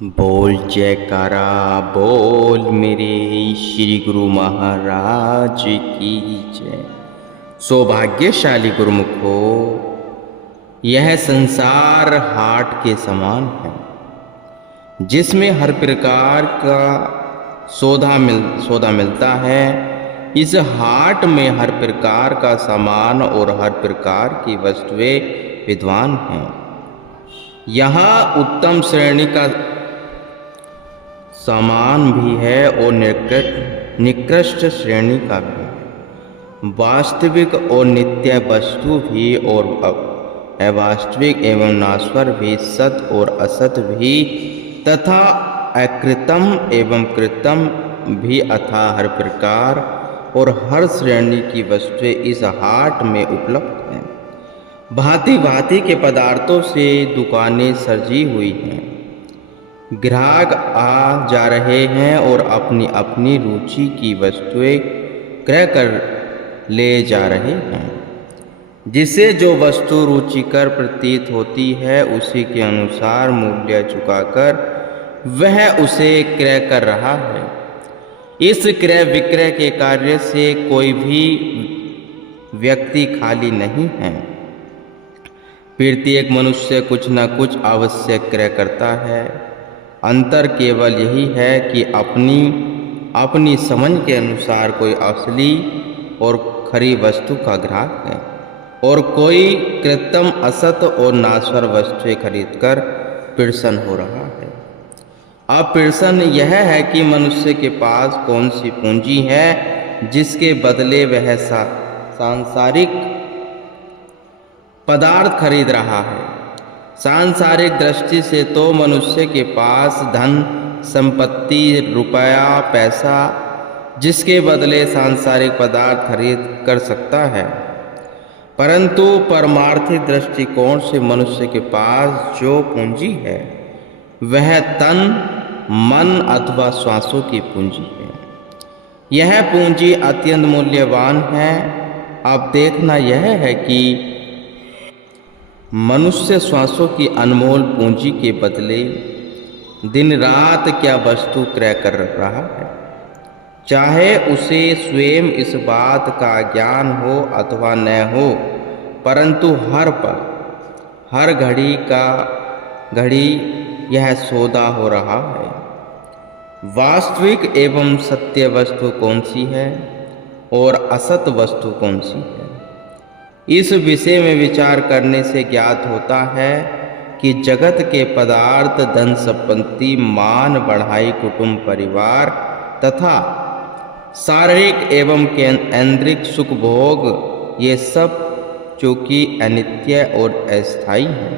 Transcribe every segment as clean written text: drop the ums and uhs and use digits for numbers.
बोल जयकारा बोल मेरे श्री गुरु महाराज की जय। सौभाग्यशाली गुरुमुखो, यह संसार हाट के समान है जिसमें हर प्रकार का सौदा मिलता है। इस हाट में हर प्रकार का सामान और हर प्रकार की वस्तुएं विद्वान हैं। यहाँ उत्तम श्रेणी का सामान भी है और निकृष्ट श्रेणी का भी, वास्तविक और नित्य वस्तु भी और अवास्तविक एवं नाश्वर भी, सत और असत भी, तथा अकृतम एवं कृतम भी, अथा हर प्रकार और हर श्रेणी की वस्तुएं इस हाट में उपलब्ध हैं। भांति भांति के पदार्थों से दुकानें सजी हुई हैं। ग्राहक आ जा रहे हैं और अपनी अपनी रुचि की वस्तुएं क्रय कर ले जा रहे हैं। जिसे जो वस्तु रुचिकर प्रतीत होती है उसी के अनुसार मूल्य चुकाकर वह उसे क्रय कर रहा है। इस क्रय विक्रय के कार्य से कोई भी व्यक्ति खाली नहीं है। प्रत्येक मनुष्य कुछ न कुछ आवश्यक क्रय करता है। अंतर केवल यही है कि अपनी समझ के अनुसार कोई असली और खरी वस्तु का ग्राहक है और कोई कृत्रिम असत और नाश्वर वस्तुएं खरीदकर प्रसन्न हो रहा है। अब प्रश्न यह है कि मनुष्य के पास कौन सी पूंजी है जिसके बदले वह सांसारिक पदार्थ खरीद रहा है। सांसारिक दृष्टि से तो मनुष्य के पास धन संपत्ति रुपया पैसा जिसके बदले सांसारिक पदार्थ खरीद कर सकता है, परंतु परमार्थिक दृष्टिकोण से मनुष्य के पास जो पूंजी है वह तन मन अथवा श्वासों की पूंजी है। यह पूंजी अत्यंत मूल्यवान है। अब देखना यह है कि मनुष्य श्वासों की अनमोल पूंजी के बदले दिन रात क्या वस्तु क्रय कर रहा है, चाहे उसे स्वयं इस बात का ज्ञान हो अथवा न हो, परंतु हर पल हर घड़ी यह सौदा हो रहा है। वास्तविक एवं सत्य वस्तु कौन सी है और असत वस्तु कौन सी है, इस विषय में विचार करने से ज्ञात होता है कि जगत के पदार्थ धन संपत्ति मान बढ़ाई कुटुंब परिवार तथा शारीरिक एवं ऐन्द्रिक सुख भोग ये सब चूंकि अनित्य और अस्थायी है,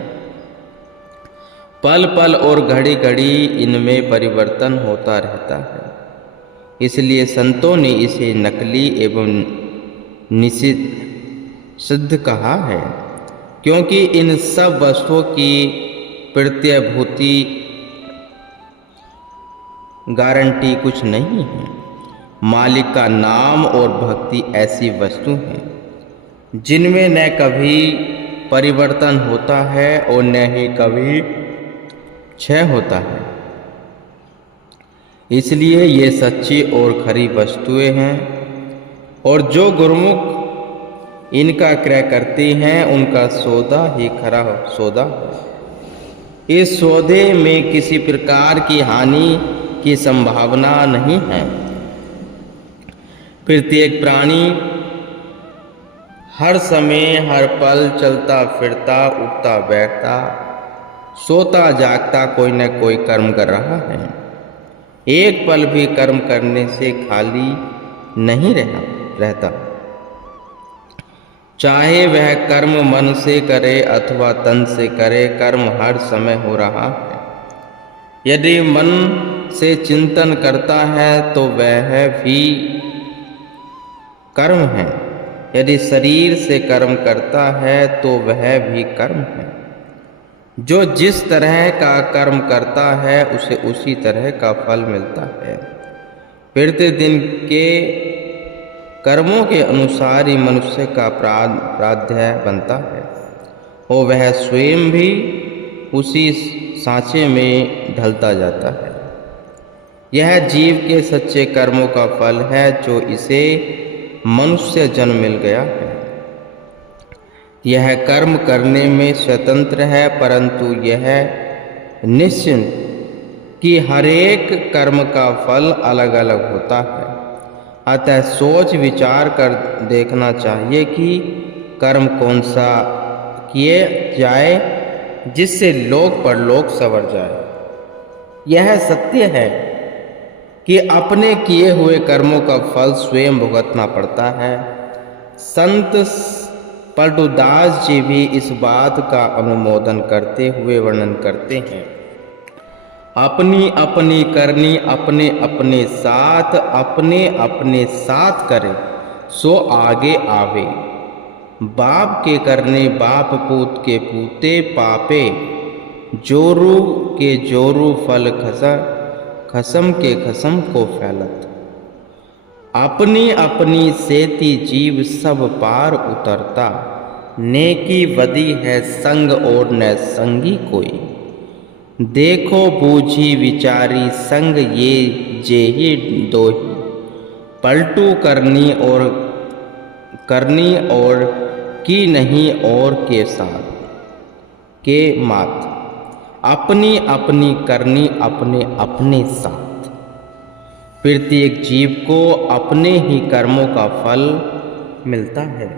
पल पल और घड़ी घड़ी इनमें परिवर्तन होता रहता है। इसलिए संतों ने इसे नकली एवं सिद्ध कहा है, क्योंकि इन सब वस्तुओं की प्रत्यभूति गारंटी कुछ नहीं है। मालिक का नाम और भक्ति ऐसी वस्तु हैं जिनमें न कभी परिवर्तन होता है और न ही कभी क्षय होता है। इसलिए ये सच्ची और खरी वस्तुएं हैं और जो गुरुमुख इनका क्रय करते हैं उनका सौदा ही खरा सौदा है। इस सौदे में किसी प्रकार की हानि की संभावना नहीं है। प्रत्येक प्राणी हर समय हर पल चलता फिरता उठता बैठता सोता जागता कोई न कोई कर्म कर रहा है। एक पल भी कर्म करने से खाली नहीं रहता, चाहे वह कर्म मन से करे अथवा तन से करे, कर्म हर समय हो रहा है। यदि मन से चिंतन करता है तो वह भी कर्म है, यदि शरीर से कर्म करता है तो वह भी कर्म है। जो जिस तरह का कर्म करता है उसे उसी तरह का फल मिलता है। प्रतिदिन के कर्मों के अनुसार ही मनुष्य का प्राध्याय बनता है और वह स्वयं भी उसी सांचे में ढलता जाता है। यह जीव के सच्चे कर्मों का फल है जो इसे मनुष्य जन्म मिल गया है। यह कर्म करने में स्वतंत्र है, परंतु यह निश्चित कि हर एक कर्म का फल अलग अलग होता है। अतः सोच विचार कर देखना चाहिए कि कर्म कौन सा किए जाए जिससे लोक परलोक संवर जाए। यह सत्य है कि अपने किए हुए कर्मों का फल स्वयं भुगतना पड़ता है। संत पलटूदास जी भी इस बात का अनुमोदन करते हुए वर्णन करते हैं। अपनी अपनी करनी अपने अपने साथ करे सो आगे आवे। बाप के करने बाप पूत के पूते पापे। जोरू के जोरू फल खसम के खसम को फैलत। अपनी अपनी सेती जीव सब पार उतरता। नेकी बदी है संग और न संगी कोई। देखो बूझी विचारी संग ये जेहि दोही। पलटू करनी और की नहीं और के साथ के मात। अपनी अपनी करनी अपने साथ। प्रत्येक जीव को अपने ही कर्मों का फल मिलता है।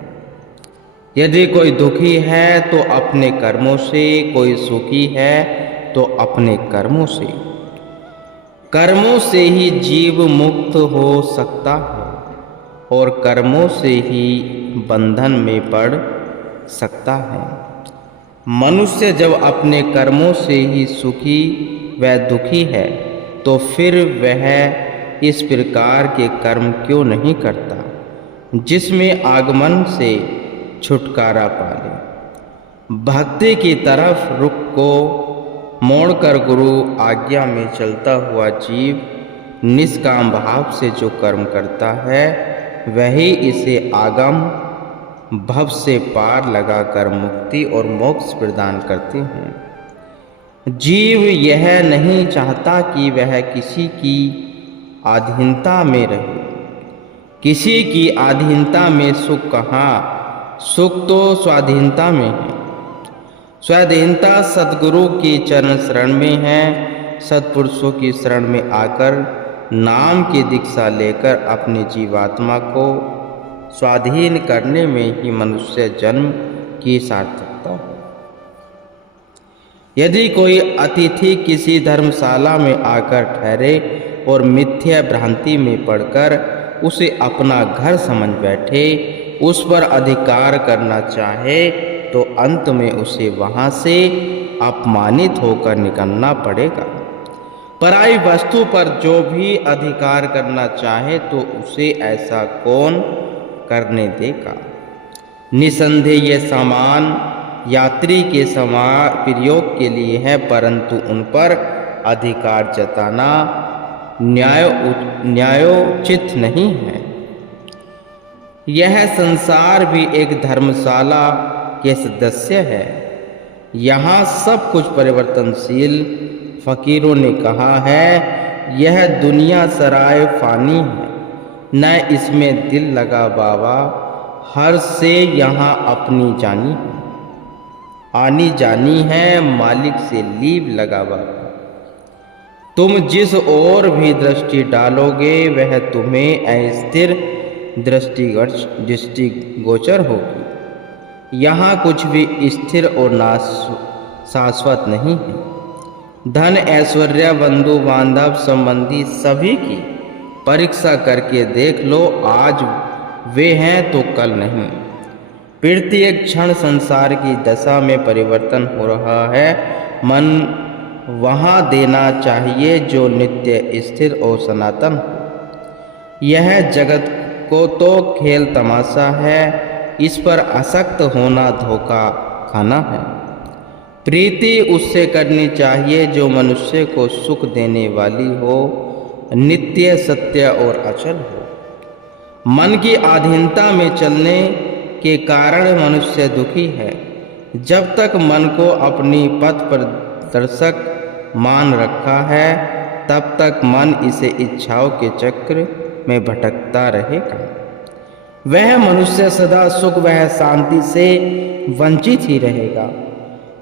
यदि कोई दुखी है तो अपने कर्मों से, कोई सुखी है तो अपने कर्मों से। कर्मों से ही जीव मुक्त हो सकता है और कर्मों से ही बंधन में पड़ सकता है। मनुष्य जब अपने कर्मों से ही सुखी व दुखी है तो फिर वह इस प्रकार के कर्म क्यों नहीं करता जिसमें आगमन से छुटकारा पाले। भक्ति की तरफ रुख को मोड़कर गुरु आज्ञा में चलता हुआ जीव निष्काम भाव से जो कर्म करता है वही इसे आगम भव से पार लगाकर मुक्ति और मोक्ष प्रदान करते हैं। जीव यह नहीं चाहता कि वह किसी की अधीनता में रहे। किसी की अधीनता में सुख कहाँ, सुख तो स्वाधीनता में है। स्वाधीनता सद्गुरु की चरण शरण में है। सत्पुरुषों की शरण में आकर नाम की दीक्षा लेकर अपनी जीवात्मा को स्वाधीन करने में ही मनुष्य जन्म की सार्थकता है। यदि कोई अतिथि किसी धर्मशाला में आकर ठहरे और मिथ्या भ्रांति में पड़कर उसे अपना घर समझ बैठे, उस पर अधिकार करना चाहे तो अंत में उसे वहां से अपमानित होकर निकलना पड़ेगा। पराई वस्तु पर जो भी अधिकार करना चाहे तो उसे ऐसा कौन करने देगा। निसंदेह ये सामान यात्री के प्रयोग के लिए है, परंतु उन पर अधिकार जताना न्यायोचित नहीं है। यह संसार भी एक धर्मशाला के सदस्य है। यहाँ सब कुछ परिवर्तनशील। फकीरों ने कहा है यह दुनिया सराय फानी है, न इसमें दिल लगा बाबा। हर से यहाँ अपनी जानी है, आनी जानी है, मालिक से लीव लगा बाबा। तुम जिस ओर भी दृष्टि डालोगे वह तुम्हें अस्थिर दृष्टिगोचर होगी। यहाँ कुछ भी स्थिर और शाश्वत नहीं है। धन ऐश्वर्य बंधु बांधव संबंधी सभी की परीक्षा करके देख लो, आज वे हैं तो कल नहीं। प्रत्येक क्षण संसार की दशा में परिवर्तन हो रहा है। मन वहाँ देना चाहिए जो नित्य स्थिर और सनातन हो। यह जगत को तो खेल तमाशा है, इस पर आसक्त होना धोखा खाना है। प्रीति उससे करनी चाहिए जो मनुष्य को सुख देने वाली हो, नित्य सत्य और अचल हो। मन की अधीनता में चलने के कारण मनुष्य दुखी है। जब तक मन को अपनी पथ प्रदर्शक मान रखा है, तब तक मन इसे इच्छाओं के चक्र में भटकता रहेगा। वह मनुष्य सदा सुख वह शांति से वंचित ही रहेगा।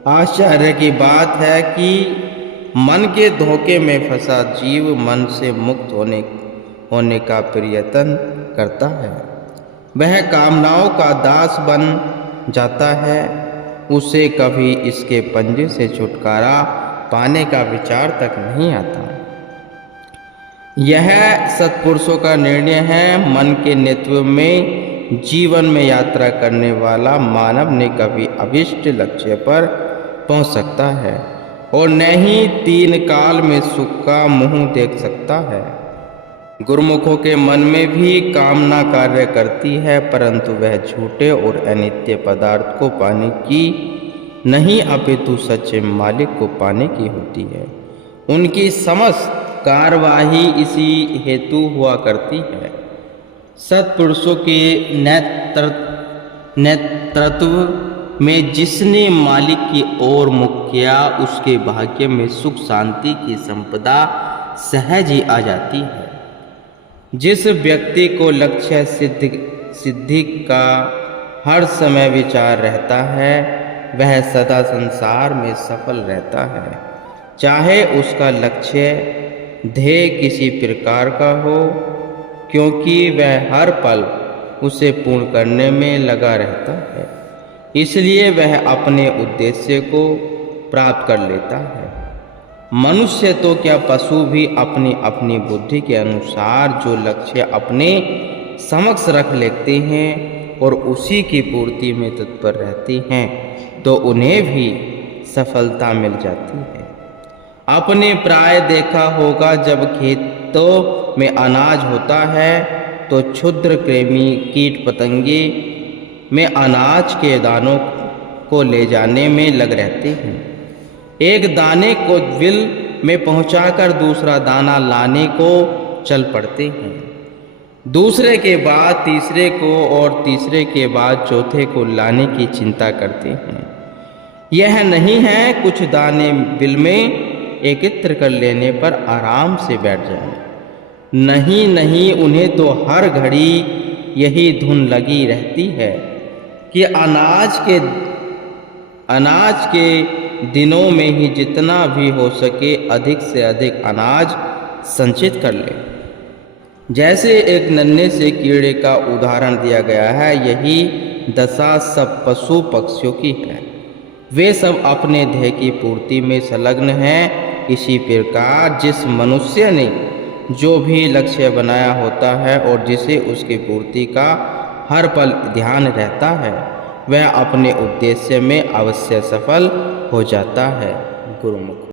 आश्चर्य की बात है कि मन के धोखे में फंसा जीव मन से मुक्त होने का प्रयत्न करता है। वह कामनाओं का दास बन जाता है। उसे कभी इसके पंजे से छुटकारा पाने का विचार तक नहीं आता। यह सत्पुरुषों का निर्णय है। मन के नेतृत्व में जीवन में यात्रा करने वाला मानव ने कभी अभिष्ट लक्ष्य पर पहुंच सकता है और न ही 3 काल में सुख का मुंह देख सकता है। गुरुमुखों के मन में भी कामना कार्य करती है, परंतु वह झूठे और अनित्य पदार्थ को पाने की नहीं, अपितु सच्चे मालिक को पाने की होती है। उनकी समस्त कार्यवाही इसी हेतु हुआ करती है। सत्पुरुषों के नेतृत्व में जिसने मालिक की ओर मुख किया, उसके भाग्य में सुख शांति की संपदा सहज ही आ जाती है। जिस व्यक्ति को लक्ष्य सिद्धि का हर समय विचार रहता है, वह सदा संसार में सफल रहता है, चाहे उसका लक्ष्य ध्येय किसी प्रकार का हो, क्योंकि वह हर पल उसे पूर्ण करने में लगा रहता है। इसलिए वह अपने उद्देश्य को प्राप्त कर लेता है। मनुष्य तो क्या, पशु भी अपनी अपनी बुद्धि के अनुसार जो लक्ष्य अपने समक्ष रख लेते हैं और उसी की पूर्ति में तत्पर रहती हैं, तो उन्हें भी सफलता मिल जाती है। आपने प्राय देखा होगा, जब खेतों में अनाज होता है तो क्षुद्र कृमि कीट पतंगे में अनाज के दानों को ले जाने में लग रहते हैं। एक दाने को बिल में पहुंचाकर दूसरा दाना लाने को चल पड़ते हैं। दूसरे के बाद तीसरे को और तीसरे के बाद चौथे को लाने की चिंता करते हैं। यह नहीं है कुछ दाने बिल में एकत्र कर लेने पर आराम से बैठ जाएं। नहीं, उन्हें तो हर घड़ी यही धुन लगी रहती है कि अनाज के दिनों में ही जितना भी हो सके अधिक से अधिक अनाज संचित कर ले। जैसे एक नन्हे से कीड़े का उदाहरण दिया गया है, यही दशा सब पशु पक्षियों की है। वे सब अपने ध्येय की पूर्ति में संलग्न हैं। इसी प्रकार जिस मनुष्य ने जो भी लक्ष्य बनाया होता है और जिसे उसकी पूर्ति का हर पल ध्यान रहता है, वह अपने उद्देश्य में अवश्य सफल हो जाता है। गुरुमुख।